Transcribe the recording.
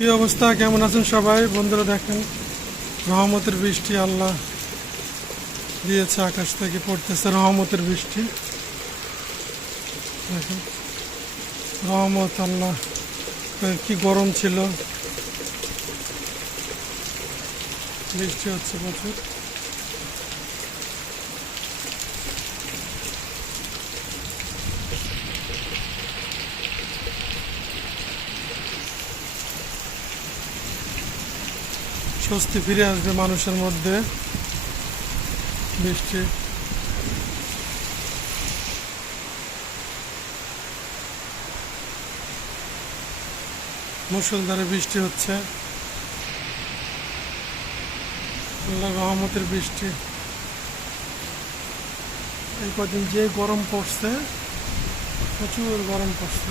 কি অবস্থা, কেমন আছেন সবাই? বন্ধুরা দেখেন, রহমতের বৃষ্টি আল্লাহ দিয়েছে, আকাশ থেকে পড়তেছে রহমতের বৃষ্টি। দেখেন রহমত আল্লাহ, কি গরম ছিল, বৃষ্টি হচ্ছে প্রচুর। স্বস্তি ফিরে আসবে মানুষের মধ্যে বৃষ্টি। মুষলধারে বৃষ্টি হচ্ছে, আল্লাহ রহমতের বৃষ্টি। এই কদিন যে গরম পড়ছে, প্রচুর গরম পড়ছে।